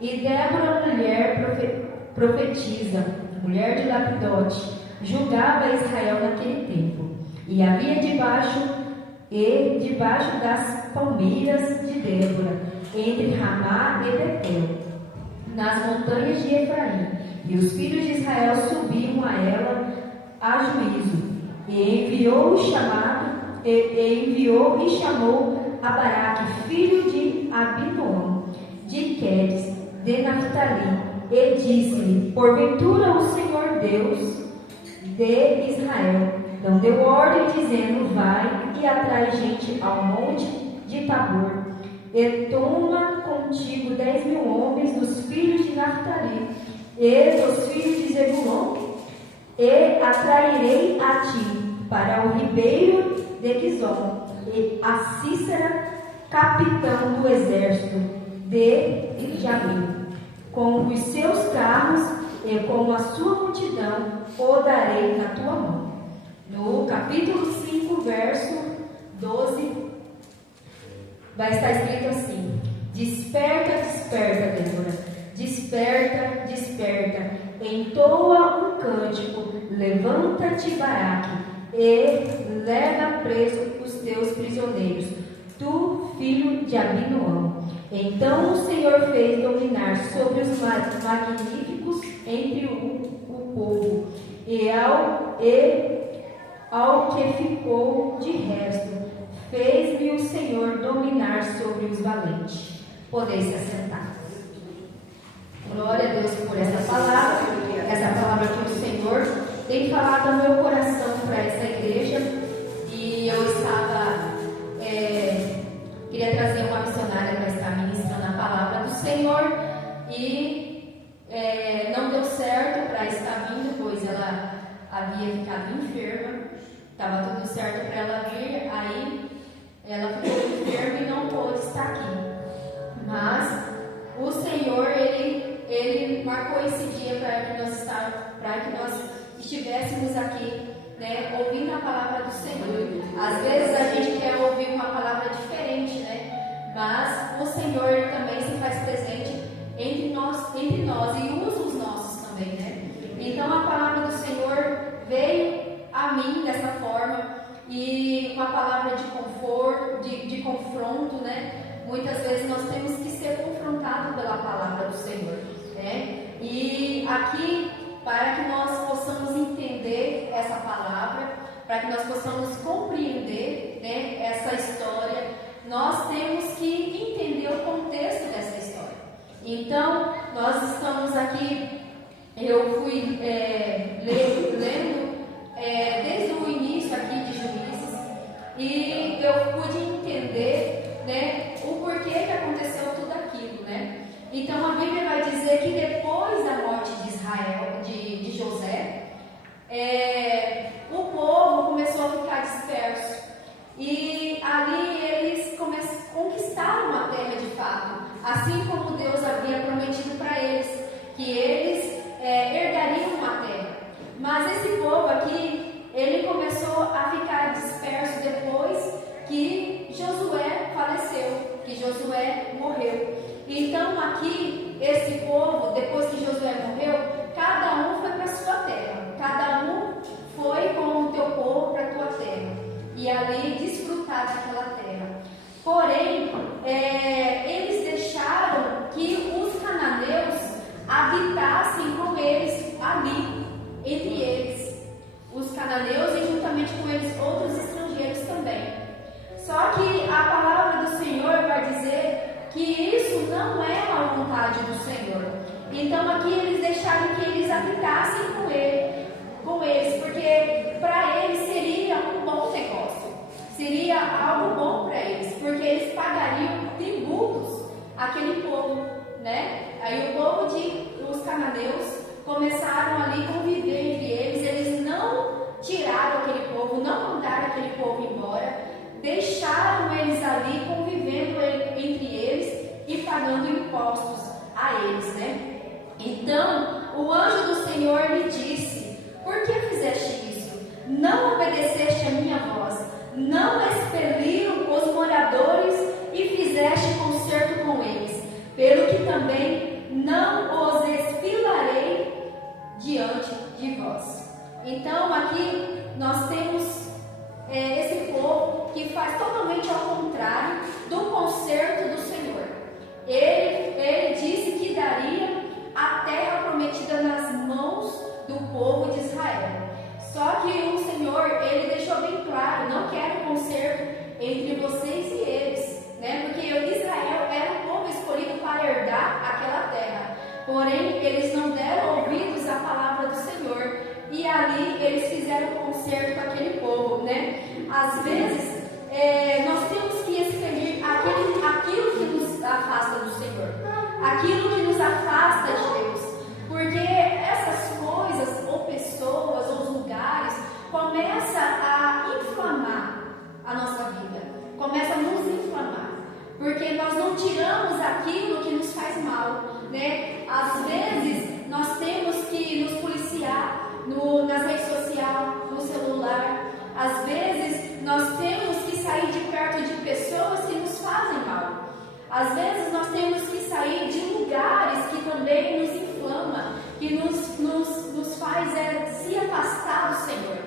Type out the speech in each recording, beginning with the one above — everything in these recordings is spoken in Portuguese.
E Débora, mulher profetiza, mulher de Lapidote, julgava Israel naquele tempo. E havia debaixo das palmeiras de Débora, entre Ramá e Betel, nas montanhas de Efraim. E os filhos de Israel subiam a ela a juízo. E enviou e chamou a Baraque, filho de Abinoam, de Quedes, de Naphtali, e disse-lhe: porventura o Senhor Deus de Israel não deu ordem, dizendo: vai e atrai gente ao monte de Tabor, e toma contigo 10.000 homens dos filhos de Naphtali e dos filhos de Zebulon, e atrairei a ti para o ribeiro de Quizon, e a Cícera, capitão do exército de Jamil, com os seus carros e com a sua multidão, o darei na tua mão. No capítulo 5, verso 12, vai estar escrito assim: desperta, desperta, Débora, desperta, desperta, entoa um cântico, levanta-te, Baraque, e leva preso os teus prisioneiros, tu, filho de Abinoam. Então o Senhor fez dominar sobre os magníficos entre o povo, e ao que ficou de resto, fez-me o Senhor dominar sobre os valentes. Podeis se assentar. Glória a Deus por essa palavra que o Senhor tem falado ao meu coração para essa igreja. E eu queria trazer uma missionária para estar ministrando a palavra do Senhor, e não deu certo para estar vindo, pois ela havia ficado enferma. Estava tudo certo para ela vir, aí ela ficou enferma e não pôde estar aqui. Mas o Senhor, Ele marcou esse dia para que nós estivéssemos aqui, né, ouvindo a palavra do Senhor. Às vezes a gente quer ouvir uma palavra diferente, né? Mas o Senhor também se faz presente entre nós e usa os nossos também, né? Então a palavra do Senhor veio a mim dessa forma, e uma palavra de conforto, de confronto, né? Muitas vezes nós temos que ser confrontados pela palavra do Senhor, né? E aqui, para que nós possamos entender essa palavra, para que nós possamos compreender, né, essa história, nós temos que entender o contexto dessa história. Então, nós estamos aqui, eu fui lendo desde o início aqui de Juízes, e eu pude entender, né, o porquê que aconteceu tudo aquilo, né? Então a Bíblia vai dizer que depois da morte de Israel, de José, o povo começou a ficar disperso, e ali eles conquistaram a terra de fato, assim como Deus havia prometido para eles, que eles herdariam uma terra. Mas esse povo aqui, ele começou a ficar disperso depois que Josué faleceu, que Josué morreu. Então aqui, esse povo, depois que Josué morreu, cada um foi para a sua terra, cada um foi com o teu povo para a tua terra, e ali desfrutar daquela terra. Porém, eles deixaram que os cananeus habitassem com eles ali, entre eles, os cananeus, e juntamente com eles outros estrangeiros também. Só que a palavra do Senhor vai dizer que isso não é a vontade do Senhor. Então aqui eles deixaram que eles habitassem com eles, porque para eles seria um bom negócio, seria algo bom para eles, porque eles pagariam tributos àquele povo, né? Aí o povo os cananeus começaram ali a conviver entre eles não tiraram aquele povo, não mandaram aquele povo embora, deixaram eles ali convivendo entre eles e pagando impostos a eles, né? Então o anjo do Senhor me disse: por que fizeste isso? Não obedeceste a minha voz, não expeliram os moradores e fizeste concerto com eles, pelo que também não os expilarei diante de vós. Então aqui nós temos esse povo que faz totalmente ao contrário do conserto do Senhor. Ele disse que daria a terra prometida nas mãos do povo de Israel. Só que o Senhor, ele deixou bem claro, não quero conserto entre vocês e eles, né? Porque Israel era o povo escolhido para herdar aquela terra. Porém, eles não deram ouvidos à palavra do Senhor. E ali eles fizeram conserto com aquele povo, né? Às vezes, nós temos que expelir aquilo que nos afasta do Senhor, aquilo que nos afasta de Deus, porque essas coisas, ou pessoas, ou lugares, começam a inflamar a nossa vida, começa a nos inflamar, porque nós não tiramos aquilo que nos faz mal, né? Às vezes, nós temos que nos policiar nas redes sociais, no celular. Às vezes nós temos que sair de perto de pessoas que nos fazem mal. Às vezes nós temos que sair de lugares que também nos inflama, que nos faz se afastar do Senhor.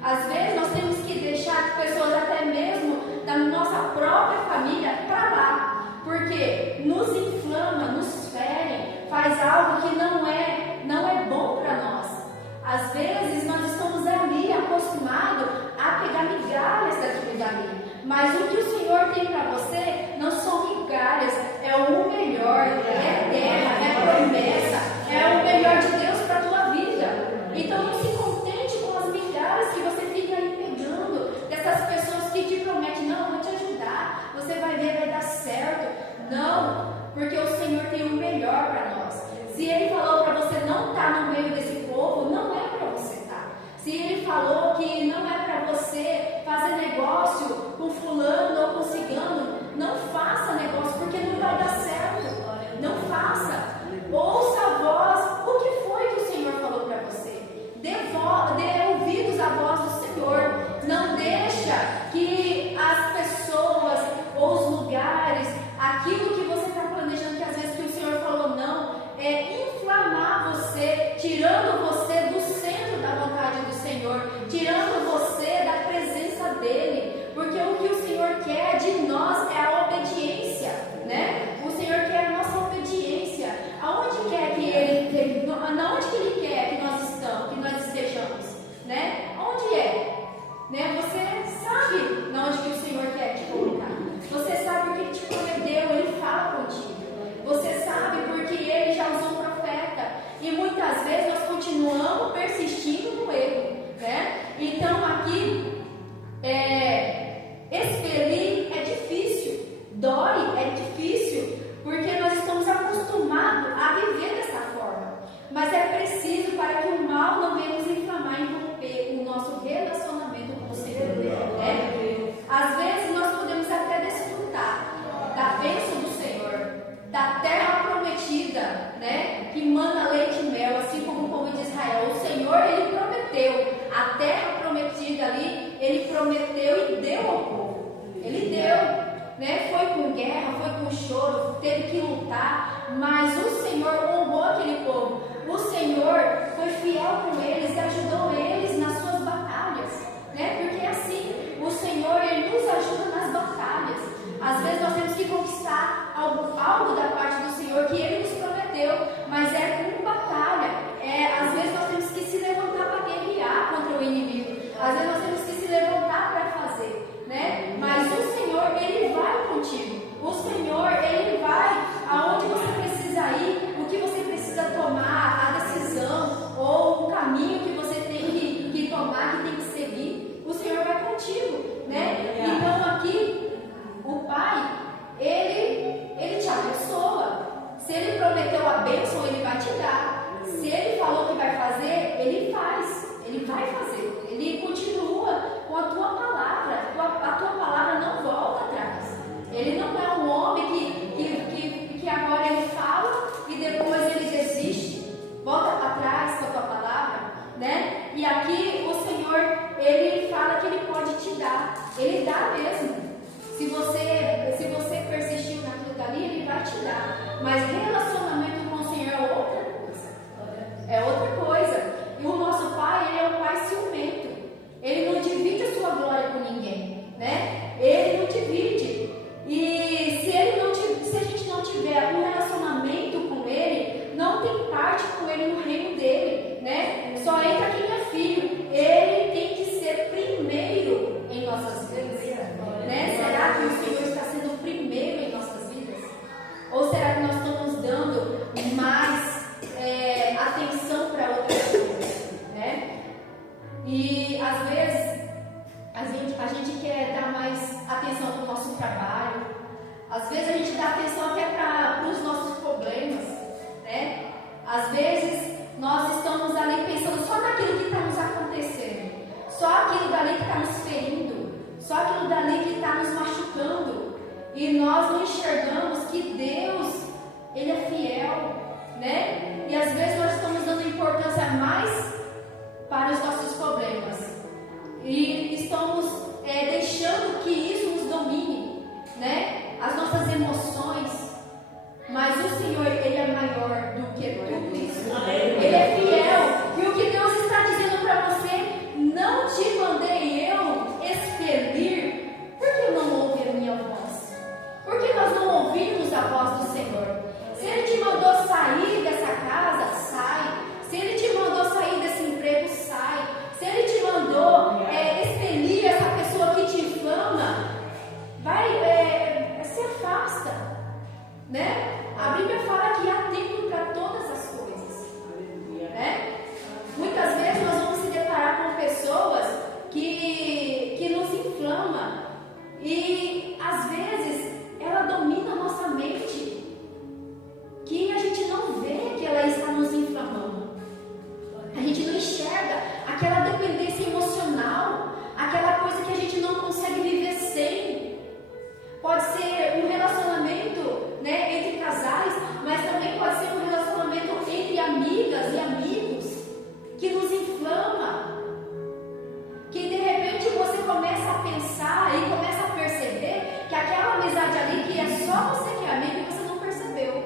Às vezes nós temos que deixar pessoas até mesmo da nossa própria família para lá, porque nos inflama, nos fere, faz algo que não é bom para nós. Às vezes nós estamos ali acostumados a pegar migalhas daquilo dali, mas o que o Senhor tem para você não são migalhas, é o melhor, é terra, é promessa, é o melhor de Deus para a tua vida. Então não se contente com as migalhas que você fica aí pegando, dessas pessoas que te prometem, não, eu vou te ajudar, você vai ver, vai dar certo. Não, porque o Senhor tem o melhor para nós. Se Ele falou para você não estar no meio desse povo, não é para você estar. Se Ele falou que não é para você fazer negócio com fulano ou com cigano, não faça negócio, porque não vai dar certo. Não faça. Ouça a voz. O que foi que o Senhor falou para você? Dê ouvidos à voz do Senhor. Não deixa que as pessoas ou os lugares, aquilo que você está planejando, que às vezes que o Senhor falou não, inflamar você, tirando você do centro da vontade do Senhor, tirando você da presença dEle, porque o que o Senhor quer de nós é a obediência, né? O Senhor quer a nossa obediência. Aonde quer que Ele quer que nós estejamos, né? Onde é? Né? Você sabe onde que o Senhor quer te colocar. Você sabe o que Ele te prometeu, Ele fala contigo. Você sabe porque Ele já usou um profeta. E muitas vezes nós continuamos persistindo no erro, né? Então aqui, expelir é difícil, dói, é difícil, porque nós estamos acostumados a viver dessa forma. Mas é preciso para que o mal não venha nos inflamar e romper o nosso relacionamento com o Senhor, né? Às vezes nós podemos até desfrutar da bênção do Senhor, da terra prometida, né? Que mana leite e mel, assim como o povo de Israel. O Senhor, Ele prometeu a terra prometida ali, Ele prometeu e deu ao povo. Ele deu, né? Foi com guerra, foi com choro, teve que lutar, mas o Senhor honrou aquele povo. O Senhor foi fiel com eles e ajudou eles nas suas batalhas, né? Porque assim, o Senhor, Ele nos ajuda nas batalhas. Às vezes nós temos que conquistar algo da parte do Senhor que Ele nos prometeu, mas é com batalha. Às vezes nós temos que se levantar para guerrear contra o inimigo. Às vezes nós temos que se levantar para fazer, né? Mas o Senhor, Ele vai contigo. O Senhor, Ele vai aonde você precisa ir, o que você precisa tomar, a decisão ou o caminho que você tem que tomar, que tem que seguir. O Senhor vai contigo, né? Então aqui, o Pai, Ele te abençoa. Se Ele né? E às vezes nós estamos dando importância mais para os nossos problemas e estamos deixando que isso nos domine, né? As nossas emoções. Mas o Senhor, Ele é maior do que tudo isso. Ele é fiel. E o que Deus está dizendo para você: não te mandei eu expelir, porque não ouve a minha voz. Porque nós não ouvimos a voz do Senhor. Se Ele te mandou sair dessa casa, sai. Se Ele te mandou sair desse emprego, sai. Se Ele te mandou expelir essa pessoa que te inflama, se afasta, né? A Bíblia fala que há tempo para todas as coisas, né? Muitas vezes nós vamos se deparar com pessoas que nos inflamam e às vezes ela domina a nossa mente, que a gente não vê que ela está nos inflamando. A gente não enxerga aquela dependência emocional, aquela coisa que a gente não consegue viver sem. Pode ser um relacionamento, né, entre casais, mas também pode ser um relacionamento entre amigas e amigos que nos inflama. Que de repente você começa a pensar e começa a perceber que aquela amizade ali que é só você que é amigo e você não percebeu.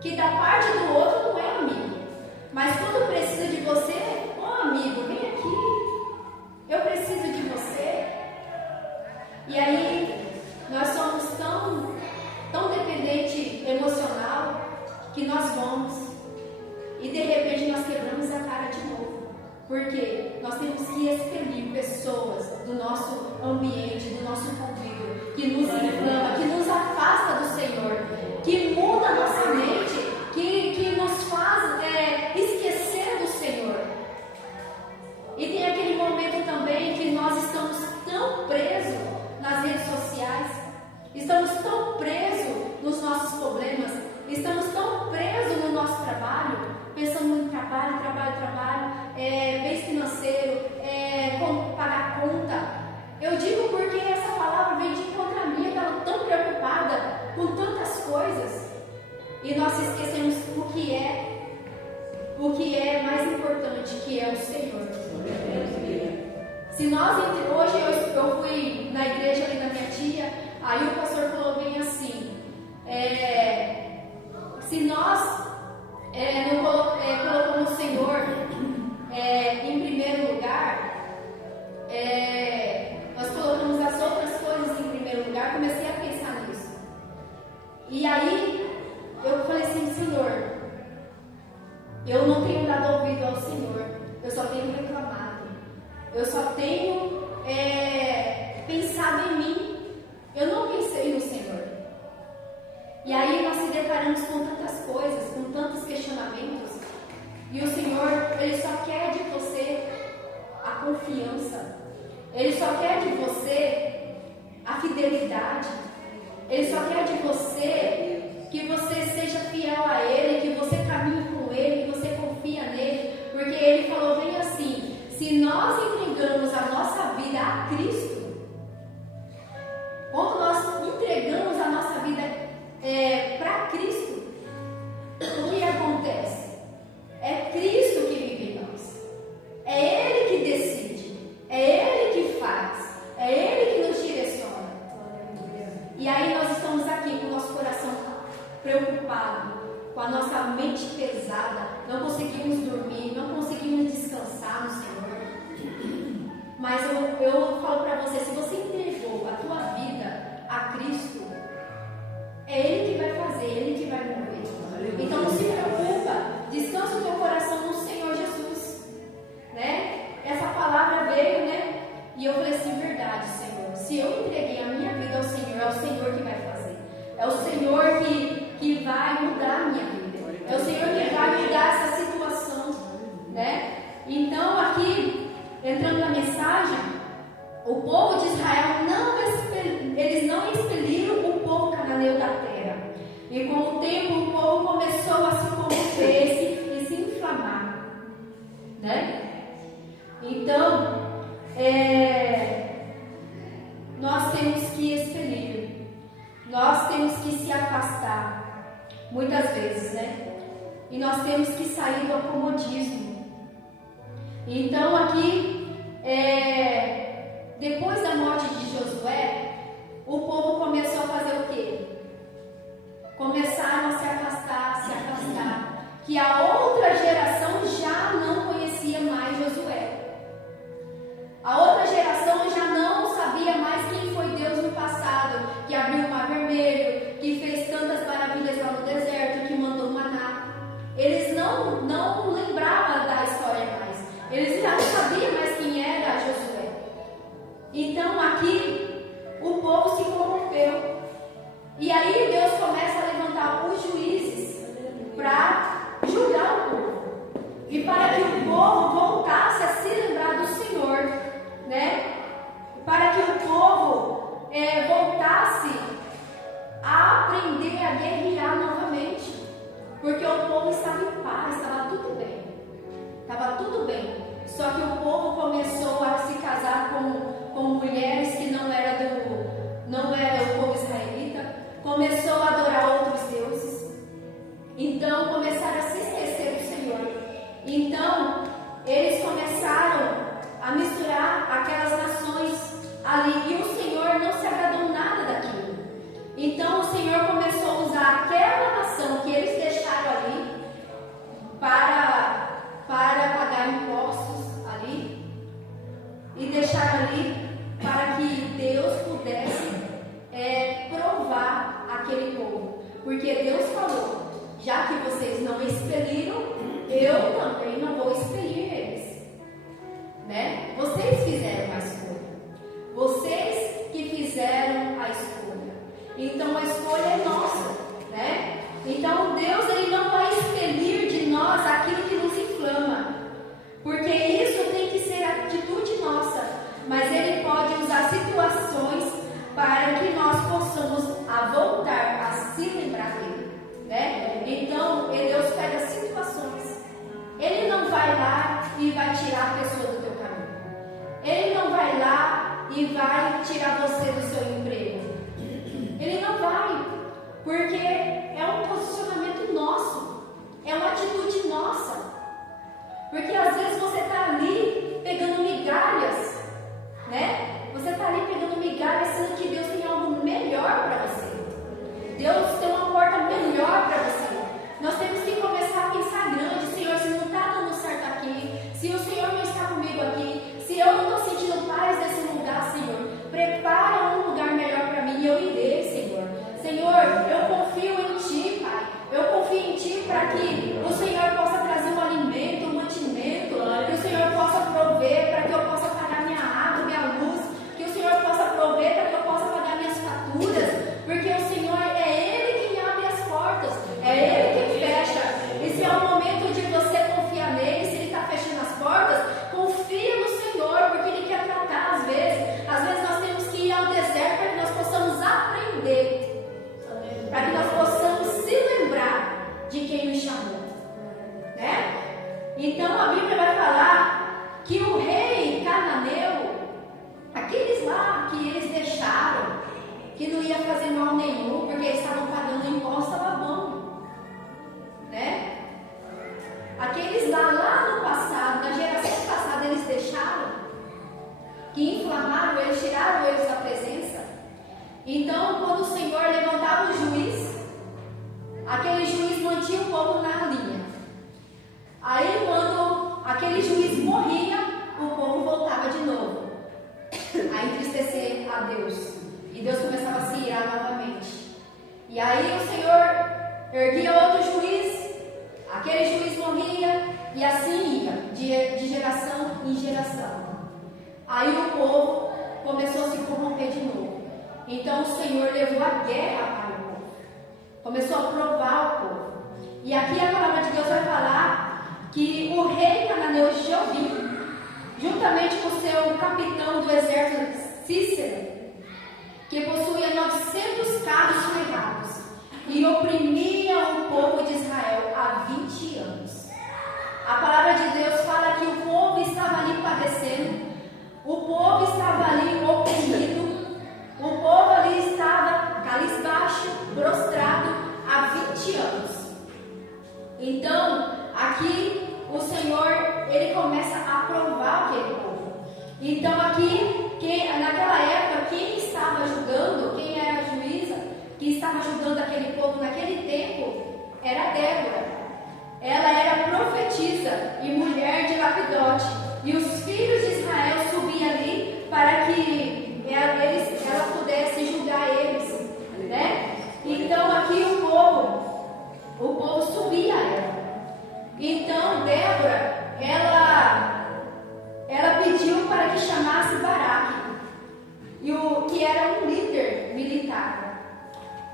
Que da parte do outro não é amigo. Mas quando precisa de você, amigo, vem aqui. Eu preciso de você. E aí nós somos tão dependente emocional que nós vamos e de repente nós quebramos a cara de novo, porque nós temos que expelir pessoas do nosso ambiente, do nosso convívio, que nos inflama, que nos afasta do Senhor, que muda a nossa mente, que nos faz esquecer do Senhor. E tem aquele momento também que nós estamos tão presos nas redes sociais, estamos tão presos nos nossos problemas, estamos tão presos no nosso trabalho, pensando em trabalho, bens financeiros, como pagar conta. Eu digo porque essa palavra vem de encontro a mim, eu estava tão preocupada com tantas coisas, e nós esquecemos o que é mais importante, que é o Senhor. Se nós, hoje eu fui na igreja ali da minha tia, aí o pastor falou bem assim, se nós não colocamos o Senhor em primeiro lugar, nós colocamos as outras coisas em primeiro lugar. Comecei a pensar nisso. E aí eu falei assim: Senhor, eu não tenho dado ouvido ao Senhor, eu só tenho reclamado, eu só tenho pensado em mim, eu não pensei no Senhor. E aí nós se deparamos com tantas coisas, com tantos questionamentos, e o Senhor, Ele só quer de você a confiança, Ele só quer de você a fidelidade, Ele só quer de você que você seja fiel a Ele, que você caminhe com Ele, que você confia nele, porque Ele falou bem assim: se nós entregamos a nossa vida a Cristo, quando nós entregamos a nossa vida para Cristo, o que acontece? É Cristo que vive em nós, é Ele que decide, é Ele que faz, é Ele que nos direciona. E aí nós estamos aqui com o nosso coração preocupado, com a nossa mente pesada, não conseguimos dormir, não conseguimos descansar no Senhor. Mas eu falo para você: se você entregou a tua vida a Cristo, é Ele que vai fazer, Ele que vai mover. Então não se preocupa, descansa o teu coração no Senhor Jesus, né? Essa palavra veio, né? E eu falei assim: verdade, Senhor, se eu entreguei a minha vida ao Senhor, é o Senhor que vai fazer, é o Senhor que vai mudar a minha vida, é o Senhor que vai mudar essa situação, né? Então aqui, entrando na mensagem, o povo de Israel eles não expeliram o povo cananeu da terra. E com o tempo o povo começou a se corromper e se inflamar, né? Então, nós temos que expelir, nós temos que se afastar, muitas vezes, né? e nós temos que sair do acomodismo. Então aqui, depois da morte de Josué, o povo começou a fazer o quê? Começaram a se afastar, que a outra geração já não conhecia mais Josué. A outra geração já não sabia mais quem foi Deus no passado, que abriu o Mar Vermelho, que fez tantas maravilhas lá no deserto, que mandou maná. Eles não lembravam da história mais. Eles já não sabiam mais quem era Josué. Então aqui o povo se corrompeu. E aí Deus começa a levantar os juízes para julgar o povo. E para que o povo voltasse a se lembrar do Senhor, né? Para que o povo voltasse a aprender a guerrear novamente. Porque o povo estava em paz, estava tudo bem. Estava tudo bem. Só que o povo começou a se casar com mulheres que não era o povo israelita. Começou a adorar outros deuses. Então começaram a se esquecer do Senhor. Então eles começaram a misturar aquelas nações ali. E o Senhor não se agradou nada daquilo. Então o Senhor começou a usar aquela nação que eles deixaram ali para pagar impostos ali e deixar ali para que Deus pudesse provar aquele povo. Porque Deus falou: já que vocês não expeliram, eu também não vou expelir eles, né? Vocês fizeram a escolha. Vocês que fizeram a escolha. Então a escolha é nossa, né? Então Deus, ele não vai expelir de nós aquilo que nos inflama, porque isso tem que ser atitude nossa. Mas ele pode usar situações para que nós possamos voltar a se lembrar dele, né? Então Deus pega situações. Ele não vai lá e vai tirar a pessoa do teu caminho. Ele não vai lá e vai tirar você do seu emprego. Ele não vai, porque é um posicionamento nosso, é uma atitude nossa. Porque às vezes você está ali pegando migalhas, né? Você está ali pegando migalhas, sendo que Deus tem algo melhor para você. Deus tem uma porta melhor para você. Nós temos que começar a pensar grande. Senhor, se não está dando certo aqui, se o Senhor não está comigo aqui, se eu não estou sentindo paz nesse lugar, Senhor, prepara um lugar melhor para mim e eu irei, Senhor. Senhor, eu confio em Ti, Pai. Eu confio em Ti para que o Senhor possa trazer um alimento, um mantimento, que o Senhor possa prover para que eu possa pagar minha água, minha luz, que o Senhor possa prover para que eu possa pagar minhas faturas, porque o Senhor é Ele que abre as portas, é Ele que fecha. E se é o momento de você confiar nele, se Ele está fechando as portas, confia no Senhor, porque Ele quer tratar às vezes. Às vezes nós temos que ir ao deserto para que nós possamos aprender, para que nós possamos se lembrar de quem nos chamou, né? Então a Bíblia vai falar que o rei cananeu, aqueles lá que eles deixaram, que não ia fazer mal nenhum, porque eles estavam pagando imposto, estava bom, né? Aqueles lá no passado, na geração passada, eles deixaram, que inflamaram eles, tiraram eles da presença. Então, quando o Senhor levantava o juiz, aquele juiz mantinha o povo na linha. Aí, quando aquele juiz morria, o povo voltava de novo a entristecer a Deus. E Deus começava a se irar novamente. E aí o Senhor erguia outro juiz, aquele juiz morria, e assim ia, de geração em geração. Aí o povo começou a se corromper de novo. Então o Senhor levou a guerra para o povo. Começou a provar o povo. E aqui a palavra de Deus vai falar que o rei cananeu Jobim, juntamente com seu capitão do exército Cícero, que possuía 900 carros ferrados, e oprimia o povo de Israel há 20 anos. A palavra de Deus fala que o povo estava ali padecendo, o povo estava ali oprimido, o povo ali estava cabisbaixo, prostrado há 20 anos. Então, aqui o Senhor, ele começa a provar aquele povo. Então, aqui, naquela época, quem estava julgando, quem era a juíza, que estava julgando aquele povo naquele tempo, era Débora. Ela era profetisa e mulher de Lapidote. E os filhos de Israel subiam ali para que ela pudesse julgar eles, né? Então aqui o povo subia a ela. Então Débora, ela pediu para que chamasse Baraque, que era um líder militar,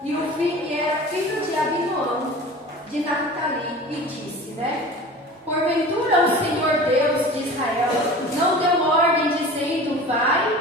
e era filho de Abinoam, de Naphtali, e disse, né? Porventura o Senhor Deus de Israel não deu ordem dizendo, vai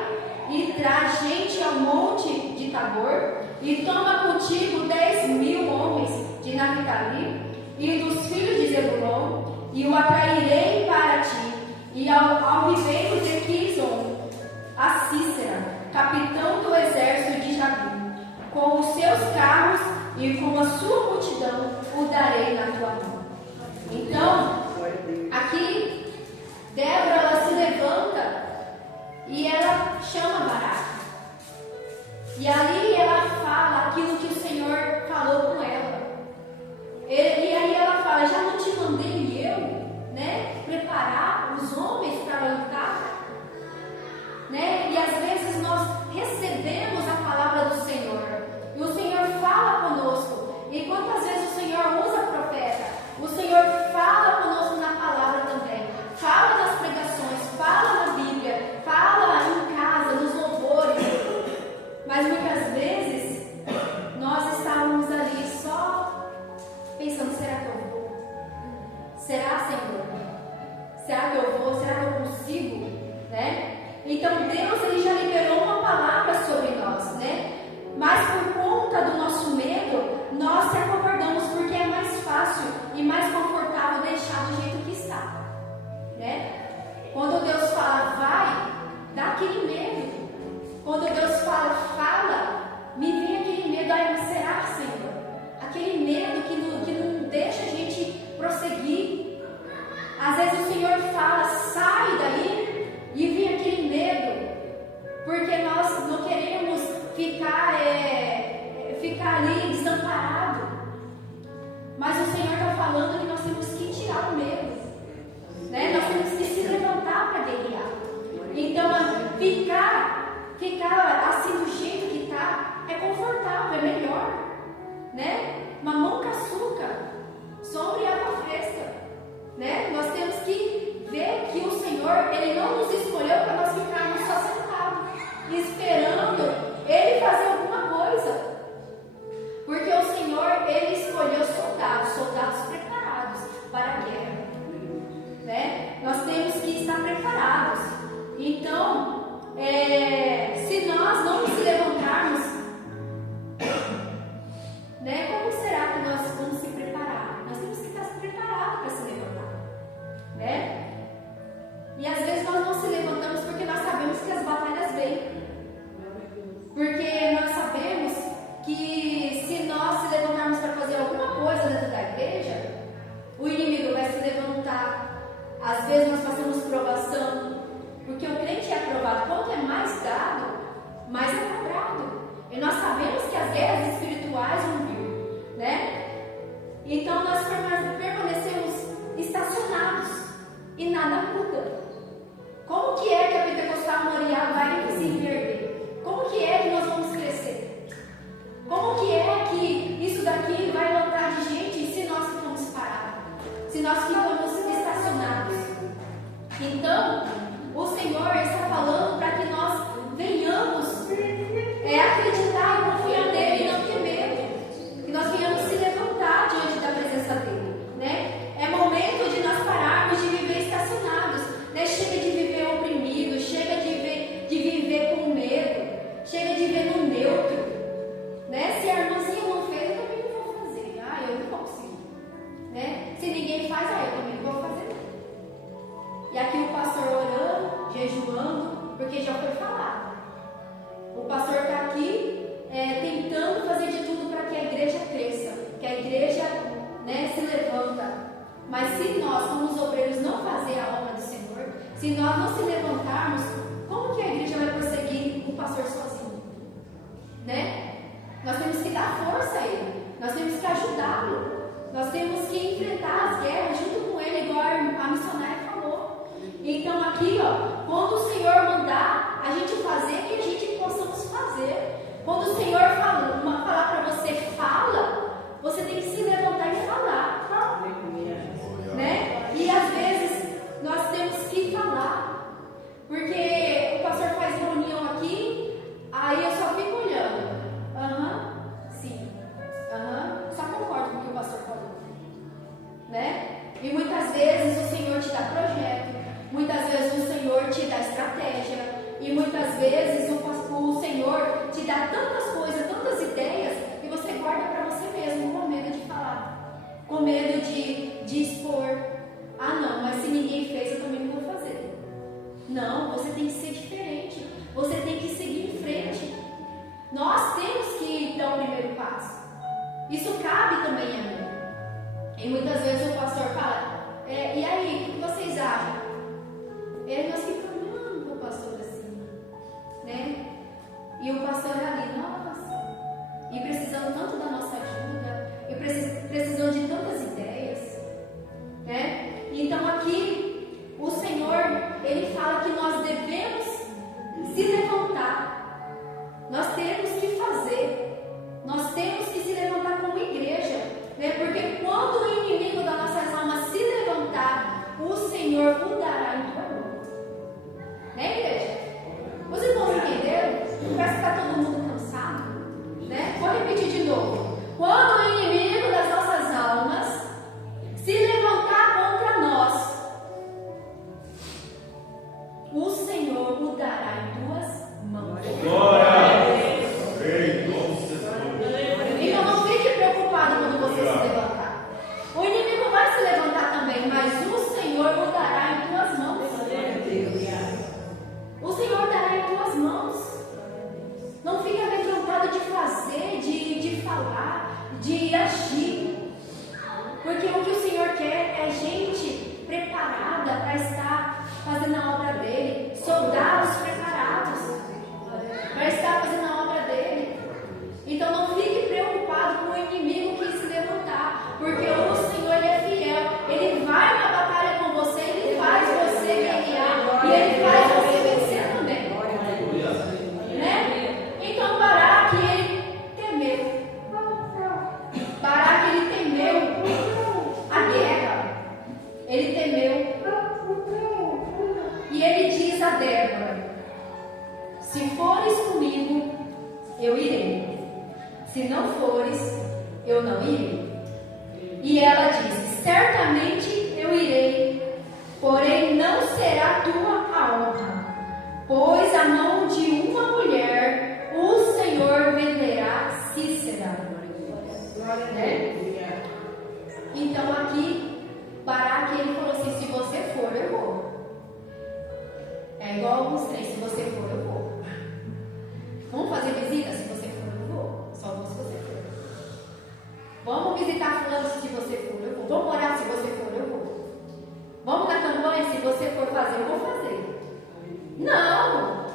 e traz gente ao monte de Tabor e toma contigo 10.000 homens de Naphtali e dos filhos de Zebulon e o atrairei para ti e ao ribeiro de Quizon, a Cícera, capitão do exército de Jabim, com os seus carros e com a sua multidão o darei na tua mão. Então, aqui, Débora, ela se levanta e ela chama Baraque. E ali ela fala aquilo que o Senhor falou com ela. E aí ela fala, já não te mandei eu, né, preparar os homens para lutar? Né? E às vezes nós recebemos a palavra do Senhor. E o Senhor fala conosco. E quantas vezes o Senhor usa profeta? O Senhor fala conosco na palavra também. Fala nas pregações, fala na Bíblia, fala em casa, nos louvores. Mas muitas vezes nós estávamos ali só pensando, será que eu vou? Será, Senhor? Será que eu vou? Será que eu consigo? Né? Então Deus, ele já liberou uma palavra sobre nós, né? Mas por conta do nosso medo, nós se acovardamos porque é mais fácil e mais confortável deixar do jeito que está, né? Quando Deus fala, vai, dá aquele medo. Quando Deus fala, me vem aquele medo, ai, mas será, Senhor? Aquele medo que não deixa a gente prosseguir. Às vezes o Senhor fala, sai daí, e vem aquele medo, porque nós não queremos ficar ali desamparado. Mas o Senhor está falando que nós temos que tirar o medo, né? Nós temos que se levantar para guerrear. Então, ficar assim do jeito que está é confortável, é melhor, né? Mamão com açúcar, sombra e água fresca, né? Nós temos que ver que o Senhor, ele não nos escolheu para nós ficarmos só sentados, esperando Ele fazer alguma coisa. Porque o Senhor, ele escolheu soldados preparados para a guerra, né? Nós temos que estar preparados. Então, se nós não nos levantarmos, né? Como será que nós vamos se preparar? Nós temos que estar preparados para se levantar, né? E às vezes nós não se levantamos porque nós sabemos que as batalhas vêm. Porque nós sabemos que se nós se levantarmos para fazer alguma coisa dentro da igreja, o inimigo vai se levantar. Às vezes nós passamos provação, porque o crente é aprovado. Quanto é mais dado, mais é cobrado. E nós sabemos que as guerras espirituais vão vir, né? Então nós permanecemos estacionados e nada muda. Como que é que a Pentecostal Moriá vai se reerguer? Como que é que nós vamos crescer? Como que é que isso daqui vai lotar de gente se nós ficamos parados? Se nós ficamos estacionados? Então, o Senhor está falando para que nós venhamos acreditar e confiar nele e não ter medo. Que nós venhamos se levantar diante da presença dele, né? É momento de nós pararmos de viver estacionados, né? Chega de viver oprimido, chega de viver com medo, chega de viver no neutro, né? Se a irmãzinha não fez, eu também não vou fazer. Eu não consigo, né? Se ninguém faz, eu também não vou fazer. E aqui o pastor orando, jejuando, porque já foi falado. O pastor está aqui tentando fazer de tudo para que a igreja cresça, que a igreja né, se levanta. Mas se nós, como os obreiros, não fazer a obra do Senhor, se nós não se levantarmos, como que a igreja vai prosseguir o pastor sozinho? Né? Nós temos que dar força a ele, nós temos que ajudá-lo, nós temos que enfrentar as guerras junto com ele, igual a missionária falou. Então aqui, ó, quando o Senhor mandar a gente fazer, que a gente possamos fazer. Quando o Senhor falar para você, fala, você tem que se levantar e falar. Né? E às vezes nós temos que falar, porque o pastor faz reunião aqui, aí eu só fico olhando. Sim, só concordo com o que o pastor falou, né? E muitas vezes o Senhor te dá projeto, muitas vezes o Senhor te dá estratégia, e muitas vezes o Senhor te dá tantas coisas, tantas ideias, que você guarda para você mesmo, com medo de falar, com medo de expor. Ah não, mas se ninguém fez, eu também não vou fazer. Não, você tem que ser diferente, você tem que seguir em frente. Nós temos que dar o primeiro passo. Isso cabe também a mim. E muitas vezes o pastor fala, e aí, o que vocês acham? E aí nós ficamos olhando para o pastor assim, né? E o pastor ali, nossa, e precisando tanto da nossa ajuda, e precisando de tantas ideias, né? Então aqui, o Senhor, Ele fala que nós devemos se levantar, nós temos que fazer, nós temos que se levantar como igreja, né? Porque quando o inimigo das nossas almas se levantar, o Senhor o dará em tua mão. Né, igreja? Os irmãos entenderam? Parece que está todo mundo cansado, né? Vou repetir de novo. Quando o inimigo das nossas almas se levantar contra nós, o Senhor o dará em tuas mãos. Então não fique preocupado quando você se levantar. O inimigo vai se levantar também, mas o Senhor o dará em tuas mãos. O Senhor dará em tuas mãos. Não fique amedrontado de fazer, de falar, de agir. Porque o que o Senhor quer é gente preparada para estar fazendo a obra dele. Soldados preparados para estar fazendo a obra dele. Então não fique preocupado com o inimigo que se levantar. Porque o Senhor, Ele é fiel. Ele vai na batalha com você. Ele faz você guerrear. E Ele faz você vencer também. Né? Então Baraque, ele temeu. Baraque, ele temeu a guerra. Ele temeu. E ele diz a Débora: se fores comigo, eu irei. Se não fores, eu não irei. E ela disse: certamente eu irei, porém não será tua a honra, pois a mão de uma mulher o Senhor venderá Cícera. Né? Então aqui Baraque, ele falou assim: se você for, eu vou. É igual alguns três: se você for, eu vou. Vamos fazer visita? Se você for, eu vou. Só vou se você for. Vamos visitar fulano? Se você for, eu vou. Vamos orar? Se você for, eu vou. Vamos na campanha? Se você for fazer, eu vou fazer. Não!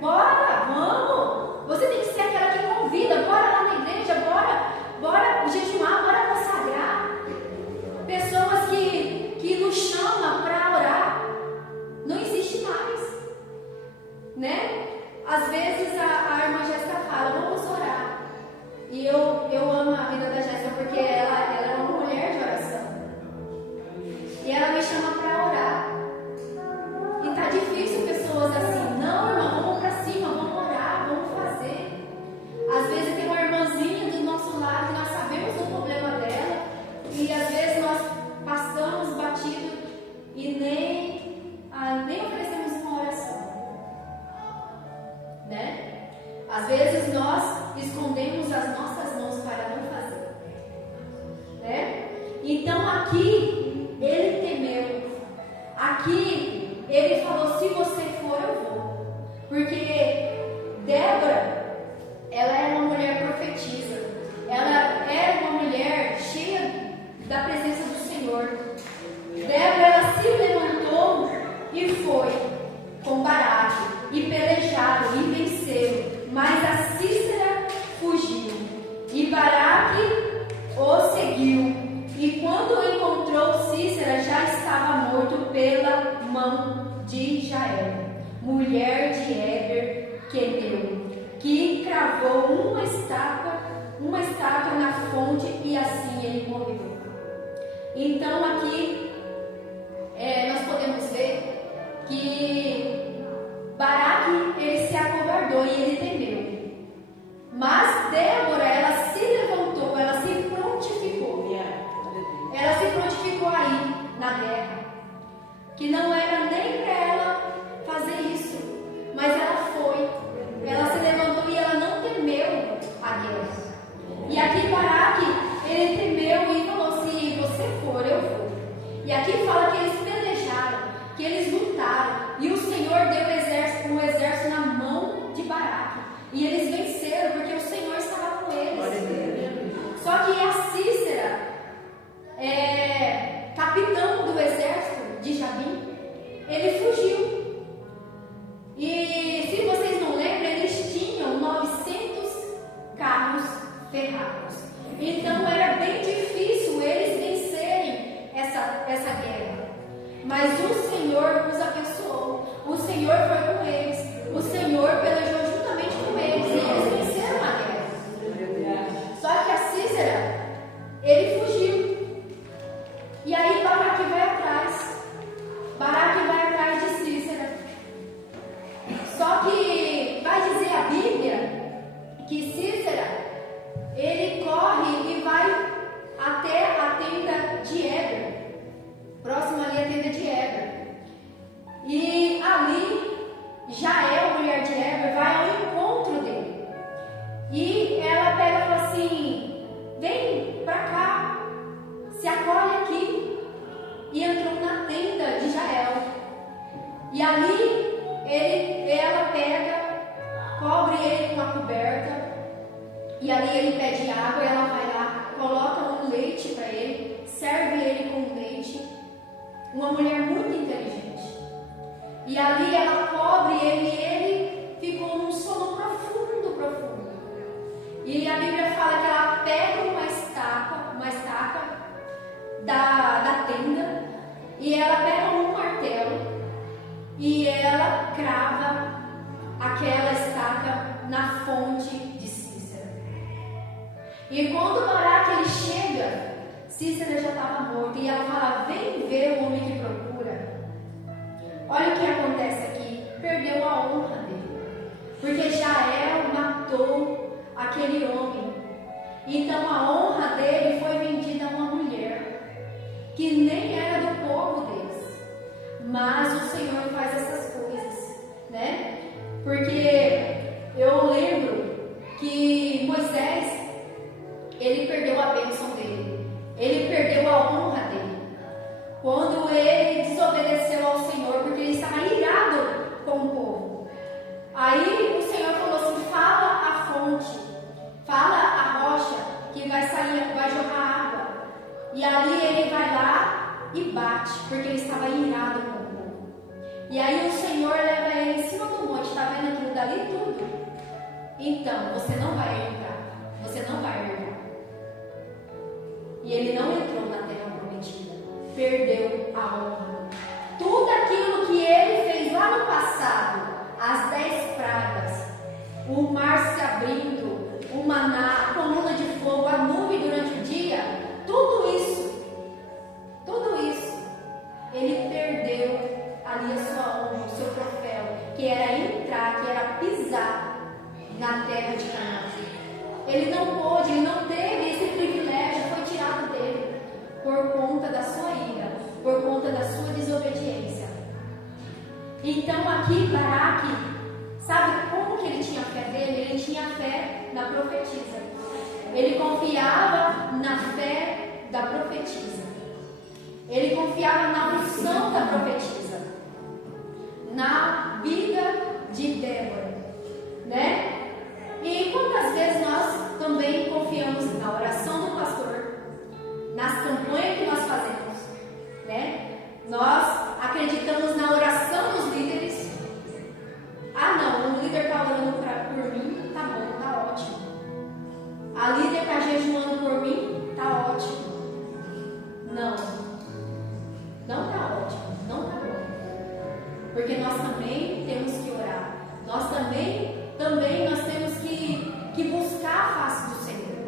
Bora! Vamos! Você tem que ser aquela que convida. Bora lá na igreja, bora jejuar, bora consagrar. Pessoas que nos chamam para orar. Não existe mais. Né? Às vezes a irmã Jéssica fala: vamos orar. E eu amo a vida da Jéssica porque ela é uma mulher de oração. E ela me chama para orar. E tá difícil pessoas assim: não, irmã, vamos para cima, vamos orar, vamos fazer. Às vezes tem uma irmãzinha do nosso lado que nós sabemos o problema dela. E às vezes nós passamos batido e nem oferecemos uma oração. Né? Às vezes nós escondemos as nossas mãos para não fazer. Né? Então aqui ele temeu. Aqui ele falou: se você for, eu vou. Porque Débora, ela era uma mulher profetisa. Ela era uma mulher cheia da Jael, mulher de Heber, queneu, que cravou uma estaca na fonte, e assim ele morreu. Então aqui nós podemos ver que Baraque, ele se acovardou e ele temeu. Mas Débora, ela se levantou, ela se prontificou. Ela se prontificou aí na guerra. Que não era nem para ela fazer isso, mas ela foi. Ela se levantou e ela não temeu a guerra. E aqui Baraque, ele temeu e falou: se você for, eu vou. E aqui fala que eles pelejaram, que eles lutaram, e o Senhor deu um exército na mão de Baraque. E eles venceram porque o Senhor estava com eles. Só que a Cícera, capitão do exército de Jabim, ele fugiu. E se vocês não lembram, eles tinham 900 carros ferrados. Então era bem difícil eles vencerem essa guerra. Mas o Senhor os abençoou. O Senhor foi com eles. O Senhor pelejou juntamente com eles. E eles venceram a guerra. Só que a Cícera, ele fugiu. E aí Baraque vai atrás. Baraque vai atrás de Cícera. Só que vai dizer a Bíblia que Cícera, ele corre e vai até a tenda de Heber. Próximo ali a tenda de Heber. E ali Jael, mulher de Heber, vai ao encontro dele. E ela pega e fala assim: vem pra cá, se acolhe aqui. E entrou na tenda de Jael. E ali ela pega, cobre ele com a coberta. E ali ele pede água, ela vai lá, coloca um leite para ele, serve ele com leite. Uma mulher muito inteligente. E ali ela cobre ele e ele ficou num sono profundo, profundo. E a Bíblia fala que ela pega uma estaca da tenda, e ela pega um martelo e ela crava aquela estaca na fonte de Cícera. E quando Baraque ele chega, Cícera já estava morta, e ela fala: vem ver o homem que procura. Olha o que acontece aqui: perdeu a honra dele, porque Jael matou aquele homem. Então a honra dele foi vendida a uma mulher que nem era do povo deles. Mas o Senhor faz essas coisas, né? Porque eu lembro que Moisés, ele perdeu a bênção dele, ele perdeu a honra dele, quando ele desobedeceu ao Senhor, porque ele estava irado com o povo. Aí o Senhor falou assim: fala a fonte, fala a rocha, que vai sair, vai jorrar água. E ali ele vai lá e bate, porque ele estava irado com o povo. E aí o Senhor leva ele em cima do monte. Está vendo aquilo dali tudo? Então, você não vai entrar, você não vai herdar. E ele não entrou na terra prometida, perdeu a honra. Tudo aquilo que ele fez lá no passado, as 10 pragas, o mar se abrindo, o maná, a coluna de fogo, a nuvem durante o dia, tudo isso, ele perdeu ali a sua honra, o seu troféu, que era entrar, que era pisar na terra de Canaã. Ele não pôde, ele não teve esse privilégio, foi tirado dele por conta da sua ira, por conta da sua desobediência. Então aqui Baraque, sabe como que ele tinha fé dele? Ele tinha fé na profetisa. Ele confiava na fé da profetisa. Ele confiava na unção da profetisa, na vida de Débora, né? E quantas vezes nós também confiamos na oração do pastor, nas campanhas que nós fazemos, né? Nós acreditamos na oração dos líderes. Ah, não, o líder está orando por mim, tá bom, tá ótimo. A líder está jejuando por mim, tá ótimo. Não porque nós também temos que orar. Nós também nós temos que buscar a face do Senhor.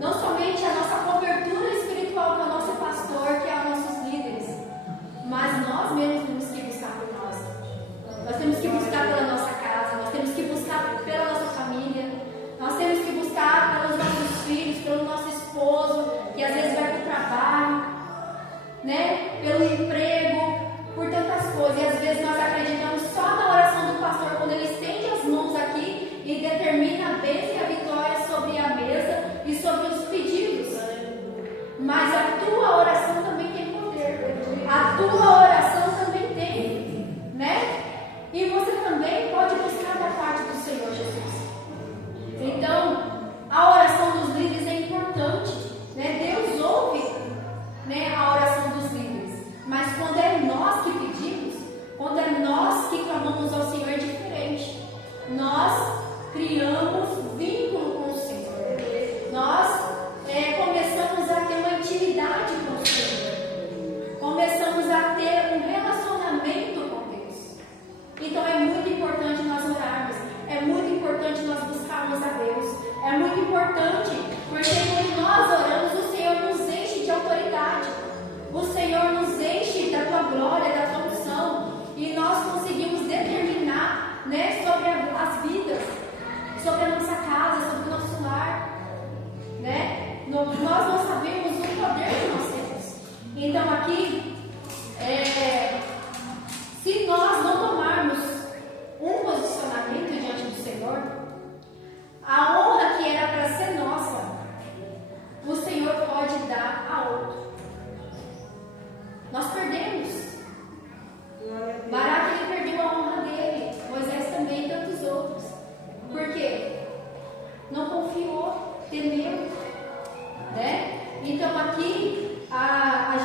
Não somente a nossa cobertura espiritual, que é o nosso pastor, que é os nossos líderes, mas nós mesmos temos que buscar por nós. Nós temos que buscar pela nossa casa, nós temos que buscar pela nossa família, nós temos que buscar pelos nossos filhos, pelo nosso esposo, que às vezes vai para o trabalho, né? Pelo emprego, por tantas coisas. E às vezes nós acreditamos só na oração do pastor, quando ele estende as mãos aqui e determina a bênção e a vitória sobre a mesa e sobre os pedidos. Mas a tua oração também tem poder. A tua oração também tem, né? E você também pode buscar da parte do Senhor Jesus. Então, a oração dos líderes é importante, né? Deus ouve, né, a oração dos líderes. Mas quando é nós que pedimos, quando é nós que clamamos ao Senhor, é diferente. Nós criamos vínculo com o Senhor. Nós começamos a ter uma intimidade com o Senhor. Começamos a ter um relacionamento com Deus. Então é muito importante nós orarmos. É muito importante nós buscarmos a Deus. É muito importante, porque quando nós oramos, o Senhor nos enche de autoridade. O Senhor nos enche da tua glória, da tua unção. E nós conseguimos determinar, né, sobre as vidas, sobre a nossa casa, sobre o nosso lar, né? Nós não sabemos o poder que nós temos. Então aqui, se nós não tomarmos um posicionamento diante do Senhor, a honra que era para ser nossa, o Senhor pode dar a outro. Nós perdemos. Baraque, ele perdeu a honra dele, Moisés também e tantos outros. Por quê? Não confiou, temeu, né? Então aqui a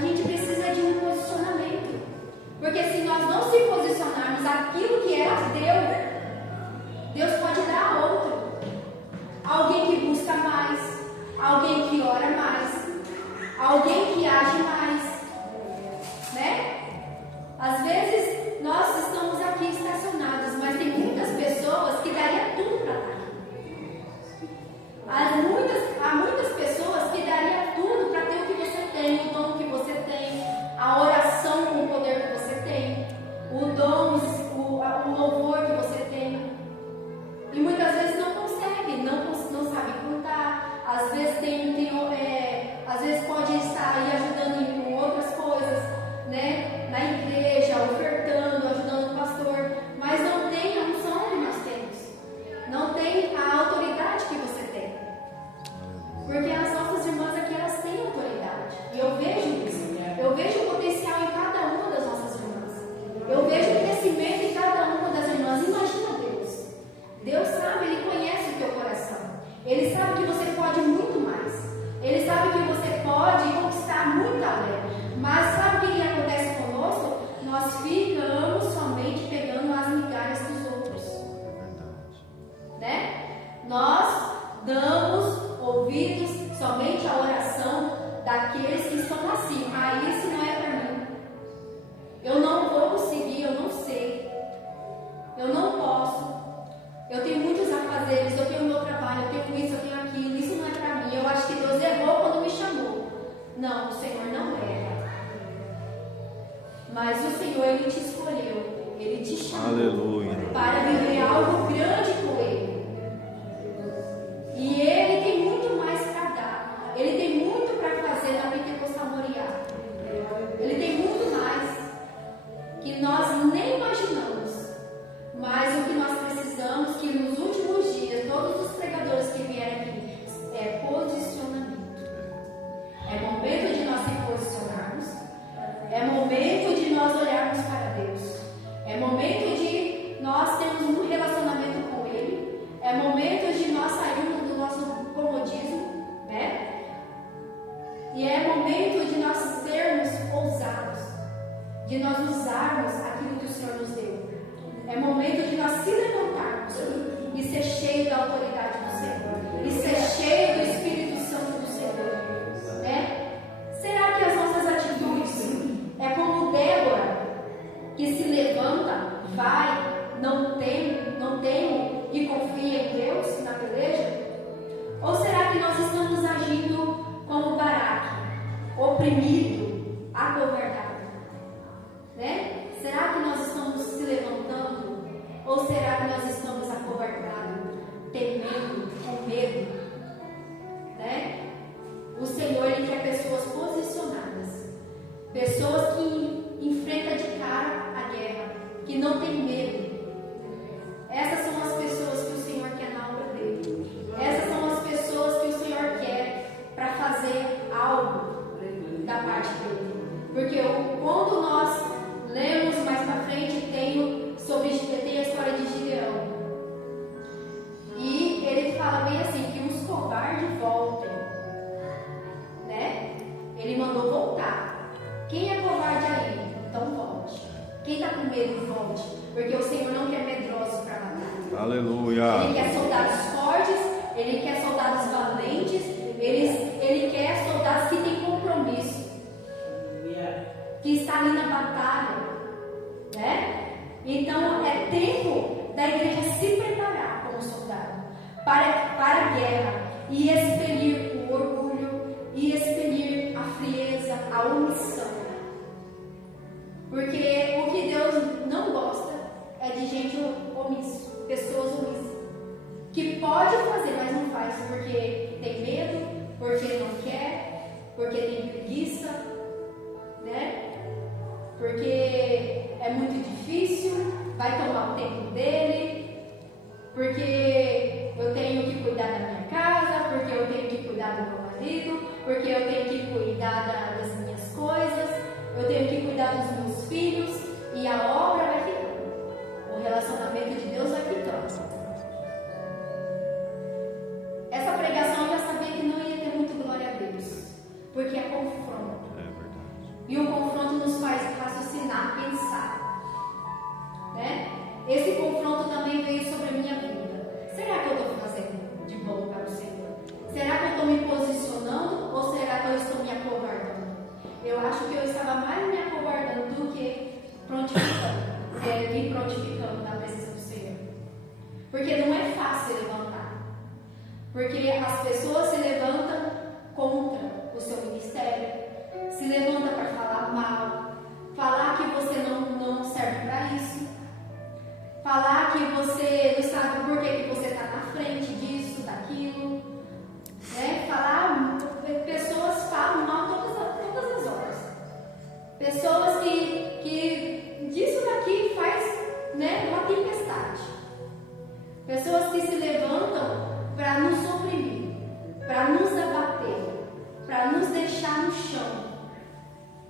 gente precisa de um posicionamento, porque se nós não se posicionarmos, aquilo que era Deus pode dar a outro. Alguém que busca mais, alguém que ora mais, alguém que age mais, né? Às vezes nós estamos aqui estacionados, mas tem muitas pessoas que daria tudo para estar aqui. Há muitas pessoas que daria tudo para ter o que você tem, o dom que você tem, a oração com o poder que você tem, o dom, o louvor que você tem. E muitas vezes não consegue, não sabe cantar, às vezes às vezes pode estar aí ajudando em outras coisas, né? Na igreja, ofertando, ajudando o pastor, mas não tem a unção que nós temos, não tem a autoridade que você tem, porque as nossas irmãs aqui, elas têm autoridade, e eu vejo isso, eu vejo o potencial em cada uma das nossas irmãs, eu vejo o crescimento em cada uma das irmãs. Imagina Deus sabe, Ele conhece o teu coração, Ele sabe que você pode muito mais, Ele sabe que você pode conquistar muito além. Mas sabe o que acontece conosco? Nós ficamos somente pegando as migalhas dos outros, né? Nós damos ouvidos somente à oração daqueles que estão assim. Isso não é para mim, eu não vou conseguir, eu não sei, eu não posso, eu tenho muitos afazeres, eu tenho o meu trabalho, eu tenho isso, eu tenho aquilo, isso não é para mim, eu acho que Deus errou quando me chamou. Não, o Senhor não erra. Mas o Senhor, Ele te escolheu, Ele te chamou. Aleluia. Para viver algo grande com Ele. E Ele tem muito mais para dar, Ele tem muito para fazer na Pentecostal Moriá. Ele tem muito mais que nós nem imaginamos. Mas o que nós precisamos, que nos últimos dias, todos os pregadores que vierem aqui, é posicionamento. É momento de nós se posicionarmos. É momento de nós olharmos para Deus. É momento de nós termos um relacionamento com Ele. É momento de nós sairmos do nosso comodismo, né? E é momento de nós sermos ousados, de nós usarmos aquilo que o Senhor nos deu. É momento de nós se levantarmos e ser cheio da autoridade do Senhor, e ser cheio do Espírito Santo do Senhor, né? Será que as nossas atitudes é como Débora, oprimido, acovardado? Né? Será que nós estamos se levantando? Ou será que nós estamos acovardados, temendo, com medo? Né? O Senhor, Ele quer pessoas posicionadas, pessoas que enfrentam de cara a guerra, que não tem medo. Essas são as pessoas que o Senhor quer na obra dele. Essas são as pessoas que o Senhor quer para fazer algo da parte dele. Porque quando nós lemos mais para frente, tem a história de Gideão. E ele fala bem assim, que os covardes voltem. Né? Ele mandou voltar. Quem é covarde aí? Então volte. Quem está com medo, volte. Porque o Senhor não quer medrosos para matar. Aleluia. Ele quer soldados fortes, Ele quer soldados valentes, Ele quer soldados que têm compromisso, que está ali na batalha, né? Então é tempo da igreja se preparar como soldado para a guerra e expelir o orgulho e expelir a frieza, a omissão. Porque o que Deus não gosta é de gente omissa, pessoas omissas, que pode fazer, mas não faz porque tem medo, porque não quer, porque tem preguiça, né? Porque é muito difícil, vai tomar o tempo dele, porque eu tenho que cuidar da minha casa, porque eu tenho que cuidar do meu marido, porque eu tenho que cuidar das minhas coisas, eu tenho que cuidar dos meus filhos, e a obra vai ficando, o relacionamento de Deus vai ficando. Essa pregação eu já sabia que não ia ter muito glória a Deus, porque é confronto. É verdade. E o confronto nos faz raciocinar, pensar, né? Esse confronto também veio sobre a minha vida. Será que eu estou fazendo de bom para o Senhor? Será que eu estou me posicionando ou será que eu estou me acovardando? Eu acho que eu estava mais me acovardando do que me prontificando na presença do Senhor. Porque não é fácil levantar. Porque as pessoas se levantam contra o seu ministério, se levantam para falar mal, falar que você não serve para isso, falar que você não sabe por que você está na frente disso, daquilo, né? Pessoas falam mal todas as horas. Pessoas que disso daqui faz, né, uma tempestade. Pessoas que se levantam para nos oprimir, para nos abater, para nos deixar no chão.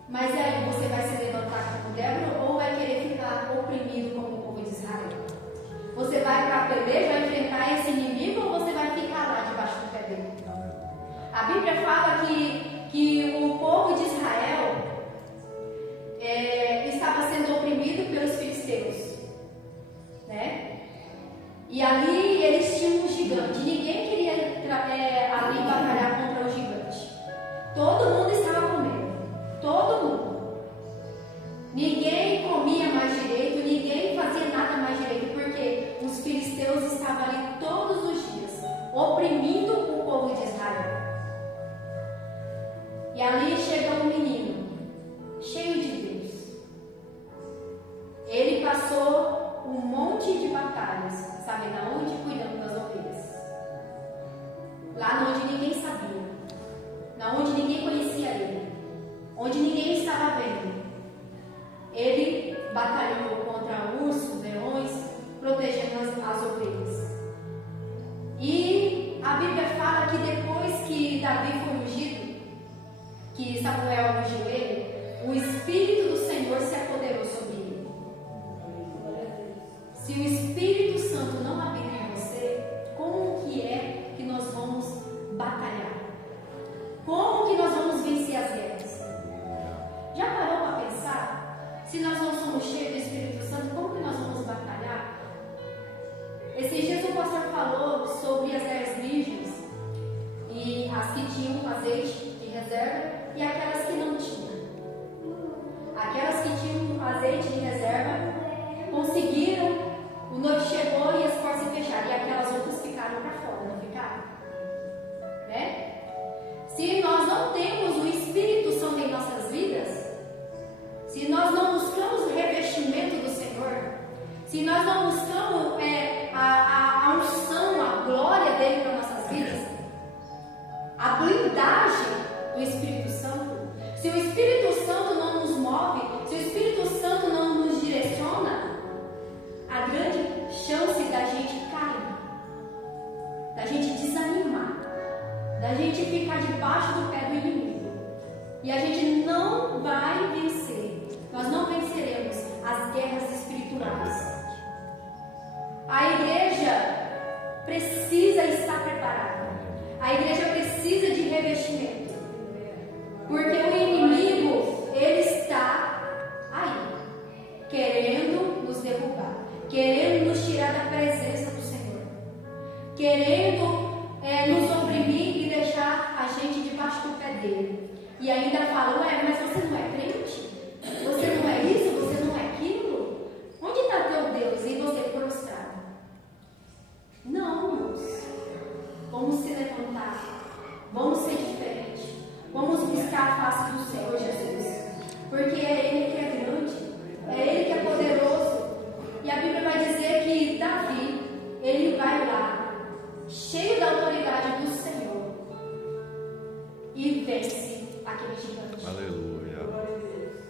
Mas aí, você vai se levantar como Débora ou vai querer ficar oprimido como o povo de Israel? Você vai para a peleja, vai enfrentar esse inimigo ou você vai ficar lá debaixo do pé dele? A Bíblia fala que o povo de Israel estava sendo oprimido pelos filisteus, né? E ali eles tinham um gigante. Ninguém queria ali batalhar contra o gigante. Todo mundo estava com medo. Todo mundo. Ninguém comia mais direito, ninguém fazia nada mais direito, porque os filisteus estavam ali todos os dias, oprimindo o povo de Israel. E ali chega um menino, cheio de Deus. Ele passou um monte de batalhas, sabe na onde? Cuidando das ovelhas. Lá onde ninguém sabia, na onde ninguém conhecia ele, onde ninguém estava vendo. Ele batalhou contra ursos, leões, protegendo as ovelhas. E a Bíblia fala que depois que Davi foi ungido, que Samuel ungiu ele, o Espírito do Senhor se apoderou sobre ele. Se o Espírito Santo não habita em você, como que é que nós vamos batalhar? Como que nós vamos vencer as guerras? Já parou para pensar? Se nós não somos cheios do Espírito Santo, como que nós vamos batalhar? Esses dias o pastor falou sobre as 10 virgens, e as que tinham azeite de reserva e aquelas que não tinham. Aquelas que tinham azeite de reserva conseguiram, o noite chegou e as portas se fecharam, e aquelas outras ficaram para fora, não ficaram? Né? Se nós não temos o Espírito Santo Se o Espírito Santo não nos move, se o Espírito Santo não nos direciona, a grande chance da gente cair, da gente desanimar, da gente ficar debaixo do pé do inimigo, e a gente não vai vencer, nós não venceremos as guerras espirituais. A igreja precisa estar preparada, a igreja precisa de revestimento, porque o inimigo, ele está aí, querendo nos derrubar, querendo nos tirar da presença do Senhor, querendo nos oprimir e deixar a gente debaixo do pé dele. E ainda fala, ué, mas você não é crente? Você não é isso? Você não é aquilo? Onde está teu Deus? E você prostrado? Não, irmãos. Vamos se levantar. Vamos ser diferentes. Vamos buscar a face do Senhor Jesus. Porque é Ele que é grande. É Ele que é poderoso. E a Bíblia vai dizer que Davi, ele vai lá, cheio da autoridade do Senhor, e vence aquele gigante. Aleluia.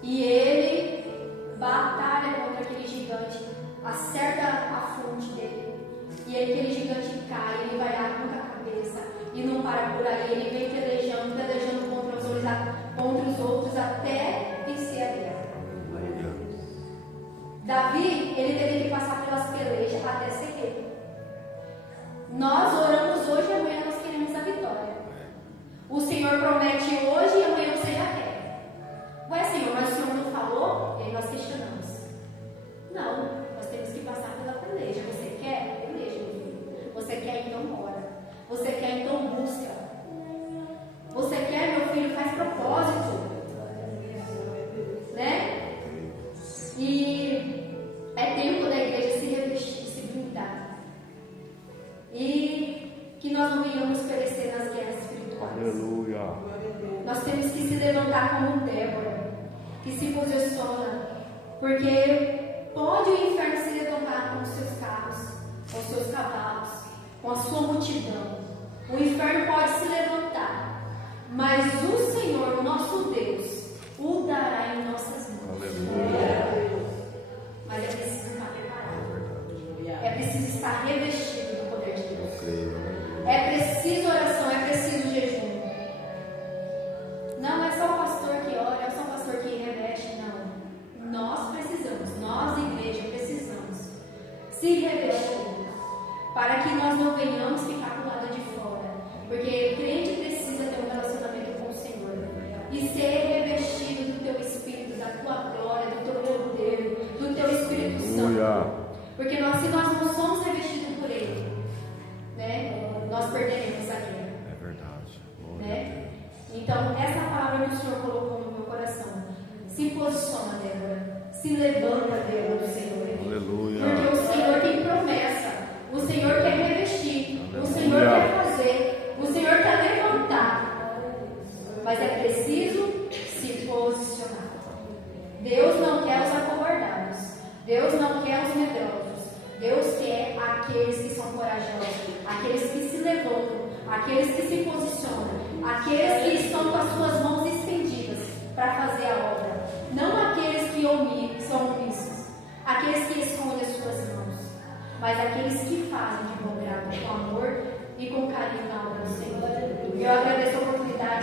E ele batalha contra aquele gigante, acerta a fronte dele, e aquele gigante cai, ele vai lá com a cabeça, e não para por aí, ele vem pelejando contra os outros até vencer a guerra. Davi, ele teve que passar pelas pelejas até ser rei. Nós oramos hoje e amanhã nós queremos a vitória. O Senhor promete hoje e amanhã você já quer. Ué, Senhor, mas o Senhor não falou? E aí nós questionamos. Não, nós temos que passar pela peleja. Você quer? Peleja, meu filho. Você quer? Então bora. Você quer? Então busca. Você quer, meu filho? Faz propósito. Né? E é tempo da igreja se revestir, se blindar. E que nós não venhamos perecer nas guerras espirituais. Aleluia. Nós temos que se levantar como Débora, que se posiciona, porque pode o inferno se levantar com os seus carros, com os seus cavalos, com a sua multidão. O inferno pode se levantar, mas o Senhor, nosso Deus, o dará em nossas mãos. Aleluia. Mas é preciso estar preparado. É preciso estar revestido do poder de Deus. É preciso oração, é preciso jejum. Não é só o pastor que ora, é só o pastor que reveste, não. Nós precisamos, nós, igreja, precisamos se revestir para que nós não venhamos ficar do lado de fora. Porque o crente precisa ter um relacionamento com o Senhor e ser revestido do teu Espírito, da tua glória, do teu poder, do teu Espírito Santo. Porque se nós não somos revestidos por Ele, né, nós perderemos a guerra. É verdade. Né? Então, essa palavra que o Senhor colocou no meu coração. Se posiciona, Débora. Se levanta, Débora, do Senhor. Aleluia. Porque o Senhor tem promessa. O Senhor quer revestir. Aleluia. O Senhor quer fazer. O Senhor quer levantar. Mas é preciso se posicionar. Deus não quer os acovardados. Deus não quer os medrosos. Deus quer aqueles que são corajosos, aqueles que se levantam, aqueles que se posicionam, aqueles que estão com as suas mãos estendidas para fazer a obra. Não aqueles que são omissos, aqueles que escondem as suas mãos, mas aqueles que fazem de bom grado, com amor e com carinho na obra do Senhor. Eu agradeço a oportunidade.